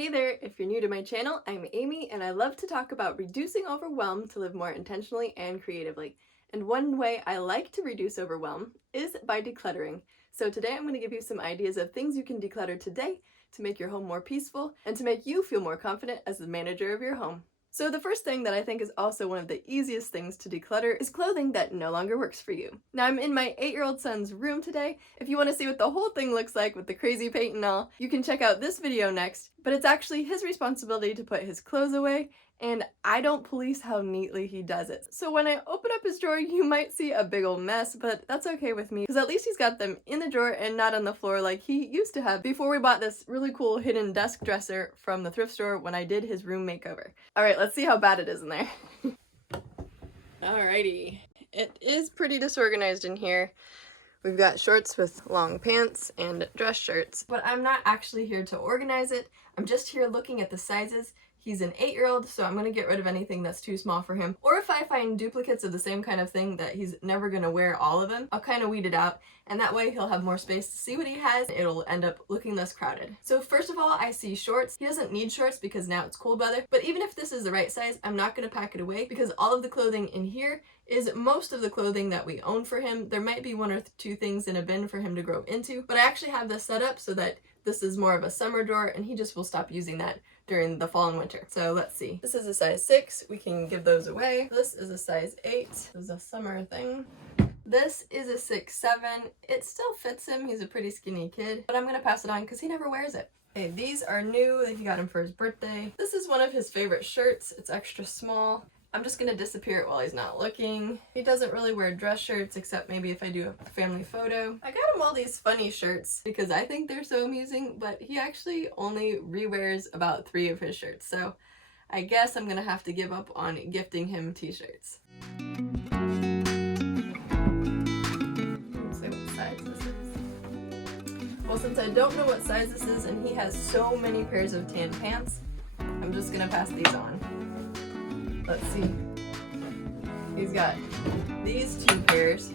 Hey there, if you're new to my channel, I'm Amy and I love to talk about reducing overwhelm to live more intentionally and creatively. And one way I like to reduce overwhelm is by decluttering. So today I'm going to give you some ideas of things you can declutter today to make your home more peaceful and to make you feel more confident as the manager of your home. So the first thing that I think is also one of the easiest things to declutter is clothing that no longer works for you. Now I'm in my 8-year-old son's room today. If you want to see what the whole thing looks like with the crazy paint and all, you can check out this video next, but it's actually his responsibility to put his clothes away, and I don't police how neatly he does it. So when I open up his drawer, you might see a big old mess, but that's okay with me because at least he's got them in the drawer and not on the floor like he used to have before we bought this really cool hidden desk dresser from the thrift store when I did his room makeover. All right, let's see how bad it is in there. Alrighty, it is pretty disorganized in here. We've got shorts with long pants and dress shirts, but I'm not actually here to organize it. I'm just here looking at the sizes. He's an 8-year-old, so I'm going to get rid of anything that's too small for him. Or if I find duplicates of the same kind of thing that he's never going to wear all of them, I'll kind of weed it out, and that way he'll have more space to see what he has. It'll end up looking less crowded. So first of all, I see shorts. He doesn't need shorts because now it's cold weather, but even if this is the right size, I'm not going to pack it away because all of the clothing in here is most of the clothing that we own for him. There might be one or two things in a bin for him to grow into, but I actually have this set up so that this is more of a summer drawer and he just will stop using that during the fall and winter. So let's see. This is a size 6. We can give those away. This is a size 8. This is a summer thing. This is a 6-7. It still fits him. He's a pretty skinny kid, but I'm gonna pass it on because he never wears it. Okay, these are new. He got him for his birthday. This is one of his favorite shirts. It's extra small. I'm just gonna disappear it while he's not looking. He doesn't really wear dress shirts except maybe if I do a family photo. I got him all these funny shirts because I think they're so amusing, but he actually only rewears about 3 of his shirts. So I guess I'm gonna have to give up on gifting him t-shirts. Say what size this is. Well, since I don't know what size this is and he has so many pairs of tan pants, I'm just gonna pass these on. Let's see. He's got these 2 pairs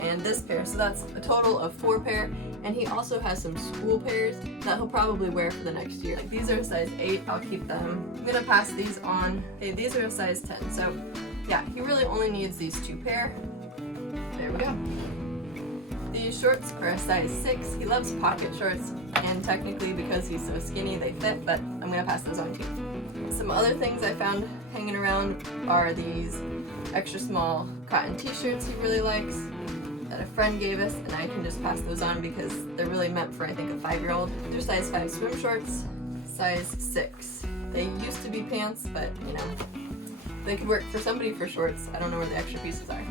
and this pair, so that's a total of 4 pair. And he also has some school pairs that he'll probably wear for the next year. Like these are a size 8, I'll keep them. I'm gonna pass these on. Okay, these are a size 10, so yeah, he really only needs these 2 pair. There we go. These shorts are a size 6. He loves pocket shorts, and technically because he's so skinny they fit, but I'm gonna pass those on too. Some other things I found hanging around are these extra small cotton t-shirts he really likes that a friend gave us, and I can just pass those on because they're really meant for, I think, a 5-year-old. They're size 5 swim shorts, size 6. They used to be pants, but you know, they could work for somebody for shorts. I don't know where the extra pieces are.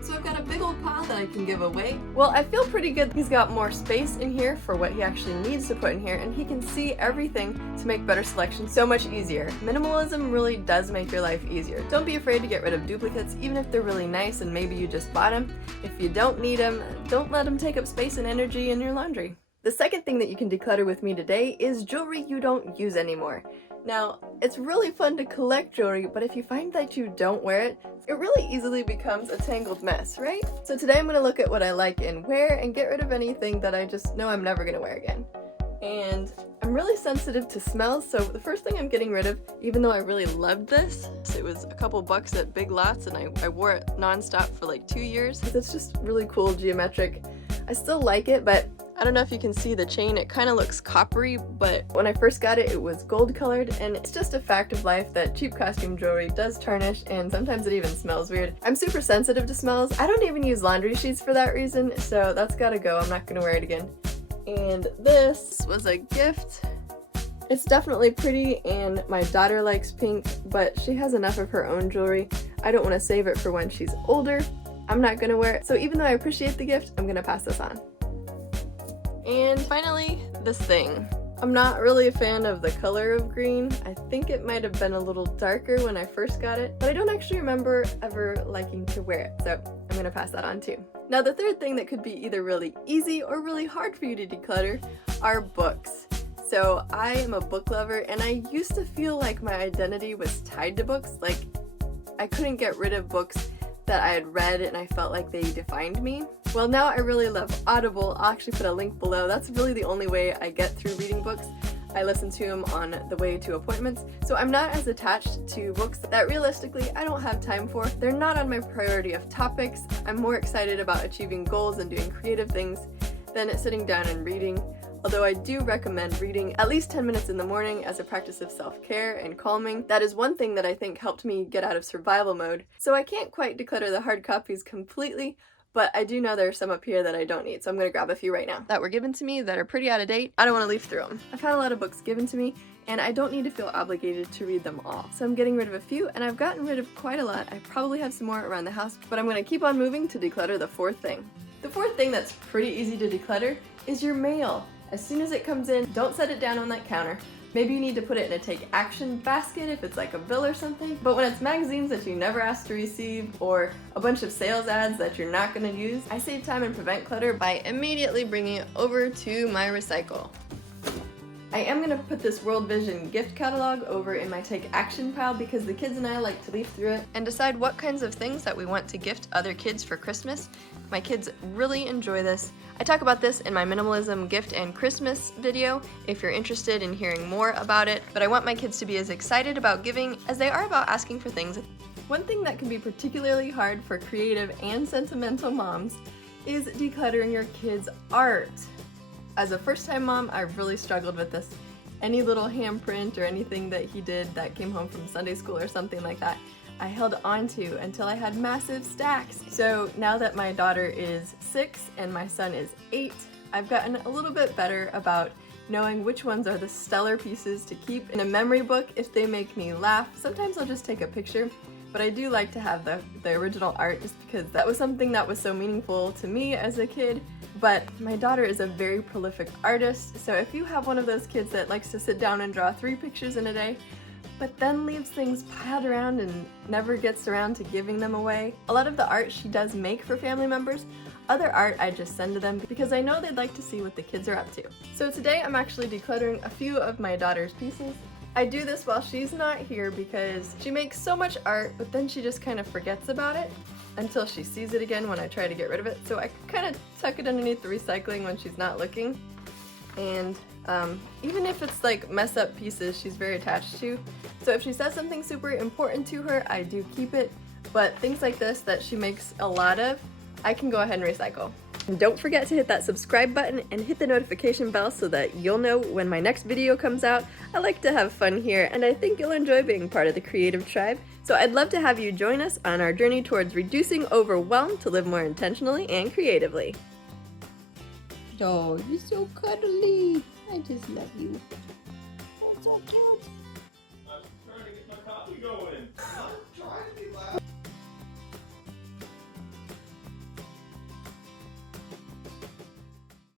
So I've got a big old pile that I can give away. Well, I feel pretty good. He's got more space in here for what he actually needs to put in here, and he can see everything to make better selection so much easier. Minimalism really does make your life easier. Don't be afraid to get rid of duplicates, even if they're really nice and maybe you just bought them. If you don't need them, don't let them take up space and energy in your laundry. The second thing that you can declutter with me today is jewelry you don't use anymore. Now, it's really fun to collect jewelry, but if you find that you don't wear it, it really easily becomes a tangled mess, right? So today I'm going to look at what I like and wear and get rid of anything that I just know I'm never going to wear again. And I'm really sensitive to smells, so the first thing I'm getting rid of, even though I really loved this, it was a couple bucks at Big Lots and I wore it non-stop for like 2 years. It's just really cool, geometric. I still like it, but I don't know if you can see the chain, it kind of looks coppery, but when I first got it, it was gold colored, and it's just a fact of life that cheap costume jewelry does tarnish, and sometimes it even smells weird. I'm super sensitive to smells. I don't even use laundry sheets for that reason, so that's gotta go. I'm not gonna wear it again. And this was a gift. It's definitely pretty, and my daughter likes pink, but she has enough of her own jewelry. I don't want to save it for when she's older. I'm not gonna wear it, so even though I appreciate the gift, I'm gonna pass this on. And finally, this thing. I'm not really a fan of the color of green. I think it might have been a little darker when I first got it, but I don't actually remember ever liking to wear it, so I'm gonna pass that on too. Now the third thing that could be either really easy or really hard for you to declutter are books. So I am a book lover, and I used to feel like my identity was tied to books. Like I couldn't get rid of books that I had read and I felt like they defined me. Well, now I really love Audible. I'll actually put a link below. That's really the only way I get through reading books. I listen to him on the way to appointments, so I'm not as attached to books that realistically I don't have time for. They're not on my priority of topics. I'm more excited about achieving goals and doing creative things than sitting down and reading. Although I do recommend reading at least 10 minutes in the morning as a practice of self-care and calming. That is one thing that I think helped me get out of survival mode. So I can't quite declutter the hard copies completely, but I do know there are some up here that I don't need, so I'm going to grab a few right now that were given to me that are pretty out of date. I don't want to leaf through them. I've had a lot of books given to me, and I don't need to feel obligated to read them all. So I'm getting rid of a few, and I've gotten rid of quite a lot. I probably have some more around the house, but I'm going to keep on moving to declutter the fourth thing. The fourth thing that's pretty easy to declutter is your mail. As soon as it comes in, don't set it down on that counter. Maybe you need to put it in a take action basket if it's like a bill or something, but when it's magazines that you never asked to receive or a bunch of sales ads that you're not going to use, I save time and prevent clutter by immediately bringing it over to my recycle. I am going to put this World Vision gift catalog over in my take action pile because the kids and I like to leaf through it and decide what kinds of things that we want to gift other kids for Christmas. My kids really enjoy this. I talk about this in my minimalism gift and Christmas video if you're interested in hearing more about it, but I want my kids to be as excited about giving as they are about asking for things. One thing that can be particularly hard for creative and sentimental moms is decluttering your kids' art. As a first-time mom, I really struggled with this. Any little handprint or anything that he did that came home from Sunday school or something like that, I held on to until I had massive stacks. So now that my daughter is 6 and my son is 8, I've gotten a little bit better about knowing which ones are the stellar pieces to keep in a memory book if they make me laugh. Sometimes I'll just take a picture, but I do like to have the original art just because that was something that was so meaningful to me as a kid. But my daughter is a very prolific artist, so if you have one of those kids that likes to sit down and draw 3 pictures in a day, but then leaves things piled around and never gets around to giving them away. A lot of the art she does make for family members, other art I just send to them because I know they'd like to see what the kids are up to. So today I'm actually decluttering a few of my daughter's pieces. I do this while she's not here because she makes so much art, but then she just kind of forgets about it until she sees it again when I try to get rid of it. So I kind of tuck it underneath the recycling when she's not looking. And even if it's like mess up pieces she's very attached to. So if she says something super important to her, I do keep it. But things like this that she makes a lot of, I can go ahead and recycle. And don't forget to hit that subscribe button and hit the notification bell so that you'll know when my next video comes out. I like to have fun here, and I think you'll enjoy being part of the creative tribe. So I'd love to have you join us on our journey towards reducing overwhelm to live more intentionally and creatively. Oh, you're so cuddly. I just love you. Oh, so cute.